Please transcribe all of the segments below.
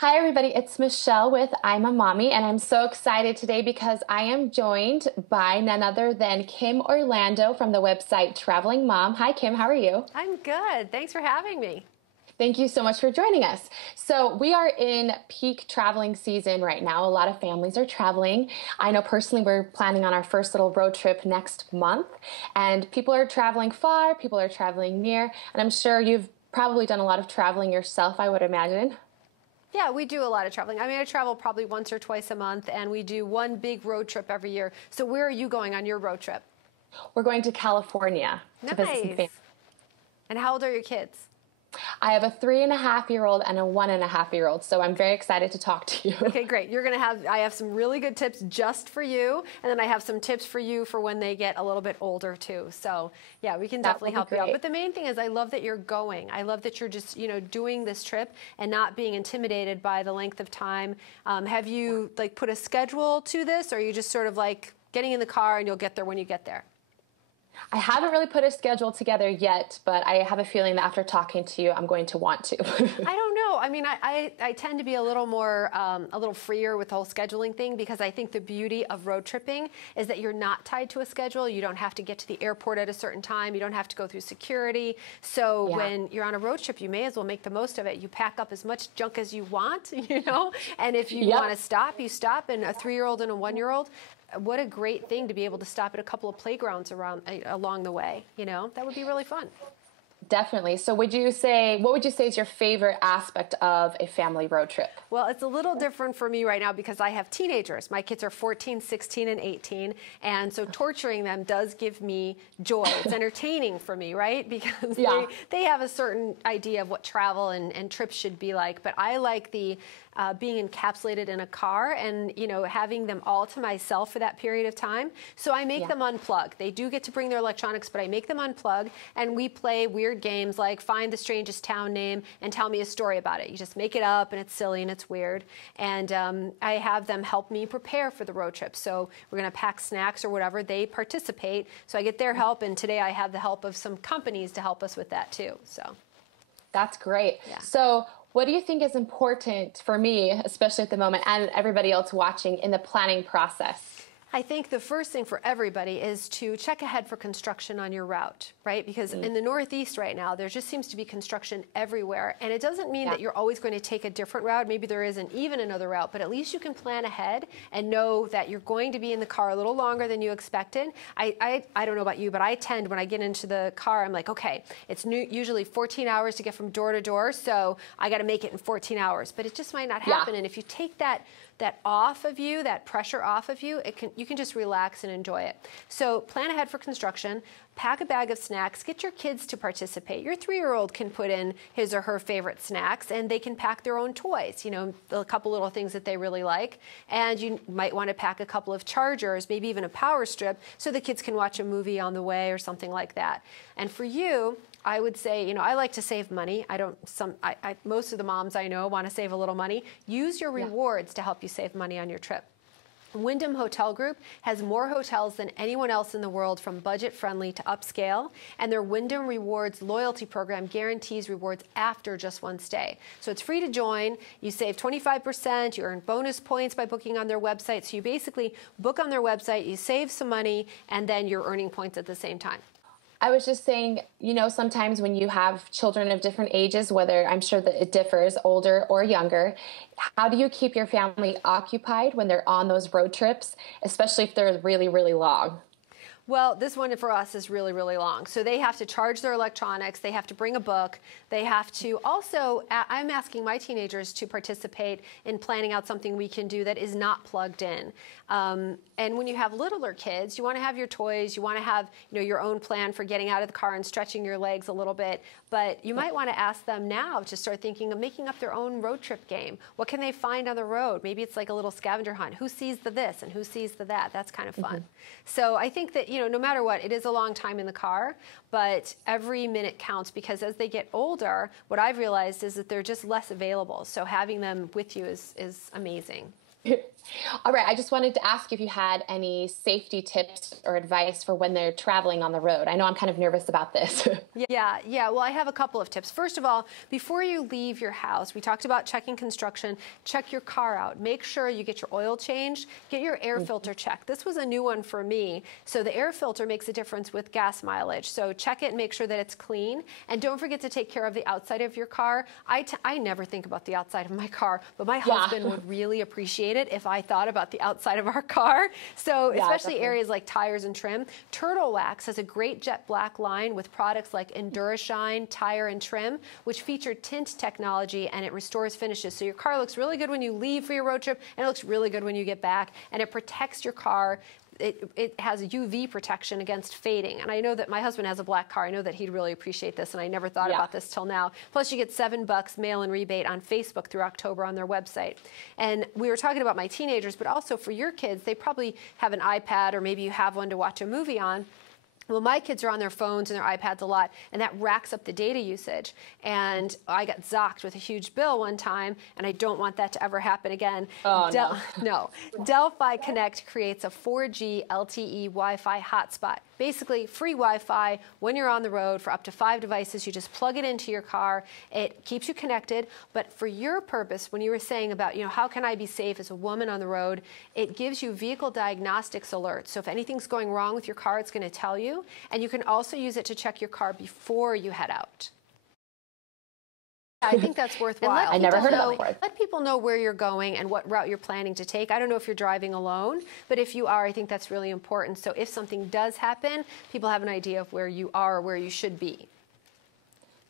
Hi, everybody. It's Michelle with I'm a Mommy, and I'm so excited today because I am joined by none other than Kim Orlando from the website Traveling Mom. Hi, Kim. How are you? I'm good. Thanks for having me. Thank you so much for joining us. So, we are in peak traveling season right now. A lot of families are traveling. I know personally we're planning on our first little road trip next month, and people are traveling far, people are traveling near, and I'm sure you've probably done a lot of traveling yourself, I would imagine. Yeah, we do a lot of traveling. I mean, I travel probably once or twice a month, and we do one big road trip every year. So where are you going on your road trip? We're going to California to visit some family. Nice. And how old are your kids? I have a 3.5-year-old and a 1.5-year-old, so I'm very excited to talk to you. Okay, great. I have some really good tips just for you, and then I have some tips for you for when they get a little bit older too. So yeah, we can That definitely will be help you out. great. But the main thing is I love that you're going. I love that you're just, doing this trip and not being intimidated by the length of time. Have you like put a schedule to this, or are you just sort of like getting in the car and you'll get there when you get there? I haven't really put a schedule together yet, but I have a feeling that after talking to you, I'm going to want to. I don't know. I mean, I tend to be a little more, a little freer with the whole scheduling thing because I think the beauty of road tripping is that you're not tied to a schedule. You don't have to get to the airport at a certain time. You don't have to go through security. So Yeah. when you're on a road trip, you may as well make the most of it. You pack up as much junk as you want, and if you Yep. want to stop, you stop. And a 3-year-old and a 1-year-old, what a great thing to be able to stop at a couple of playgrounds around along the way. That would be really fun. Definitely. So what would you say is your favorite aspect of a family road trip? Well, it's a little different for me right now because I have teenagers. My kids are 14, 16, and 18. And so torturing them does give me joy. It's entertaining for me, right? Because Yeah. they have a certain idea of what travel and trips should be like. But I like the being encapsulated in a car and, having them all to myself for that period of time. So I make Yeah. them unplug. They do get to bring their electronics, but I make them unplug and we play weird games like find the strangest town name and tell me a story about it. You just make it up and it's silly and it's weird. And I have them help me prepare for the road trip. So we're going to pack snacks or whatever. They participate. So I get their help. And today I have the help of some companies to help us with that too. So. That's great. Yeah. So, what do you think is important for me, especially at the moment, and everybody else watching in the planning process? I think the first thing for everybody is to check ahead for construction on your route, right? Because in the Northeast right now, there just seems to be construction everywhere. And it doesn't mean that you're always going to take a different route. Maybe there isn't even another route, but at least you can plan ahead and know that you're going to be in the car a little longer than you expected. I don't know about you, but I tend, when I get into the car, I'm like, okay, it's usually 14 hours to get from door to door, so I got to make it in 14 hours. But it just might not happen. Yeah. And if you take that off of you, that pressure off of you, you can just relax and enjoy it. So plan ahead for construction, pack a bag of snacks, get your kids to participate. Your 3-year-old can put in his or her favorite snacks and they can pack their own toys, a couple little things that they really like. And you might want to pack a couple of chargers, maybe even a power strip so the kids can watch a movie on the way or something like that. And for you, I would say, I like to save money. Most of the moms I know want to save a little money. Use your rewards to help you save money on your trip. Wyndham Hotel Group has more hotels than anyone else in the world, from budget-friendly to upscale, and their Wyndham Rewards loyalty program guarantees rewards after just one stay. So it's free to join. You save 25%. You earn bonus points by booking on their website. So you basically book on their website, you save some money, and then you're earning points at the same time. I was just saying, sometimes when you have children of different ages, whether I'm sure that it differs, older or younger, how do you keep your family occupied when they're on those road trips, especially if they're really, really long? Well, this one for us is really, really long. So they have to charge their electronics. They have to bring a book. They have to also, I'm asking my teenagers to participate in planning out something we can do that is not plugged in. And when you have littler kids, you want to have your toys. You want to have, your own plan for getting out of the car and stretching your legs a little bit. But you might want to ask them now to start thinking of making up their own road trip game. What can they find on the road? Maybe it's like a little scavenger hunt. Who sees the this and who sees the that? That's kind of fun. So I think that, no matter what, it is a long time in the car, but every minute counts because as they get older, what I've realized is that they're just less available. So having them with you is amazing. All right, I just wanted to ask if you had any safety tips or advice for when they're traveling on the road. I know I'm kind of nervous about this. Yeah. Well, I have a couple of tips. First of all, before you leave your house, we talked about checking construction. Check your car out. Make sure you get your oil changed. Get your air filter checked. This was a new one for me. So the air filter makes a difference with gas mileage. So check it and make sure that it's clean. And don't forget to take care of the outside of your car. I never think about the outside of my car, but my husband would really appreciate it if I thought about the outside of our car. So especially definitely. areas like tires and trim. Turtle Wax has a great jet black line with products like Endurashine Tire and Trim, which feature tint technology, and it restores finishes. So your car looks really good when you leave for your road trip, and it looks really good when you get back, and it protects your car. It has UV protection against fading. And I know that my husband has a black car. I know that he'd really appreciate this, and I never thought about this till now. Plus, you get $7 mail-in rebate on Facebook through October on their website. And we were talking about my teenagers, but also for your kids, they probably have an iPad, or maybe you have one to watch a movie on. Well, my kids are on their phones and their iPads a lot, and that racks up the data usage. And I got zocked with a huge bill one time, and I don't want that to ever happen again. Oh, no. Delphi Connect creates a 4G LTE Wi-Fi hotspot. Basically, free Wi-Fi when you're on the road for up to 5 devices. You just plug it into your car. It keeps you connected. But for your purpose, when you were saying about, how can I be safe as a woman on the road, it gives you vehicle diagnostics alerts. So if anything's going wrong with your car, it's going to tell you. And you can also use it to check your car before you head out. I think that's worthwhile. I never heard of that before. Let people know where you're going and what route you're planning to take. I don't know if you're driving alone, but if you are, I think that's really important. So if something does happen, people have an idea of where you are or where you should be.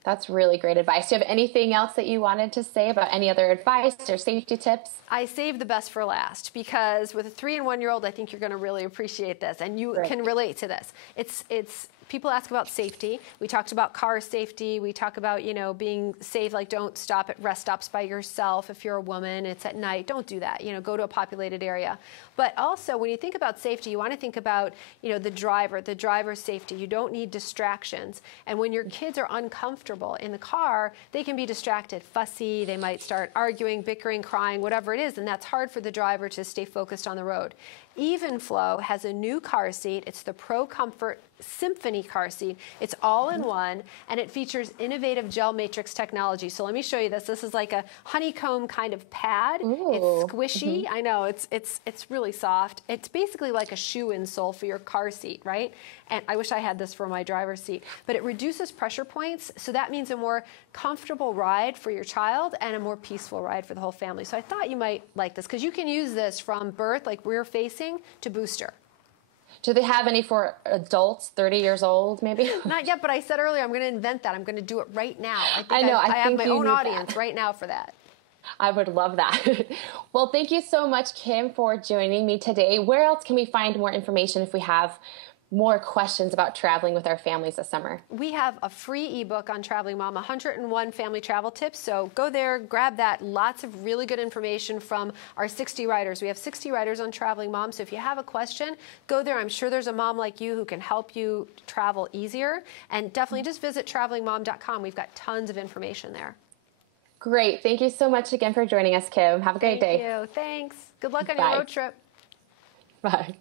That's really great advice. Do you have anything else that you wanted to say about any other advice or safety tips? I saved the best for last because with a 3- and 1-year-old, I think you're going to really appreciate this, and you can relate to this. It's people ask about safety. We talked about car safety. We talk about, being safe, like don't stop at rest stops by yourself. If you're a woman, it's at night. Don't do that. Go to a populated area. But also, when you think about safety, you want to think about, the driver's safety. You don't need distractions. And when your kids are uncomfortable in the car, they can be distracted, fussy. They might start arguing, bickering, crying, whatever it is. And that's hard for the driver to stay focused on the road. Evenflo has a new car seat. It's the Pro Comfort Symphony car seat. It's all in one, and it features innovative gel matrix technology. So let me show you this. This is like a honeycomb kind of pad. Ooh. It's squishy. I know, it's really soft. It's basically like a shoe insole for your car seat, right? And I wish I had this for my driver's seat. But it reduces pressure points, so that means a more comfortable ride for your child and a more peaceful ride for the whole family. So I thought you might like this, because you can use this from birth, like rear facing, to booster. Do they have any for adults, 30 years old, maybe? Not yet, but I said earlier I'm going to invent that. I'm going to do it right now. I know. I have think my you own need audience that. right now for that. I would love that. Well, thank you so much, Kim, for joining me today. Where else can we find more information if we have more questions about traveling with our families this summer? We have a free ebook on Traveling Mom, 101 family travel tips. So go there, grab that. Lots of really good information from our 60 writers. We have 60 writers on Traveling Mom. So if you have a question, go there. I'm sure there's a mom like you who can help you travel easier. And definitely just visit travelingmom.com. We've got tons of information there. Great. Thank you so much again for joining us, Kim. Have a great day. Thank you. Thanks. Good luck on Bye. your road trip. Bye.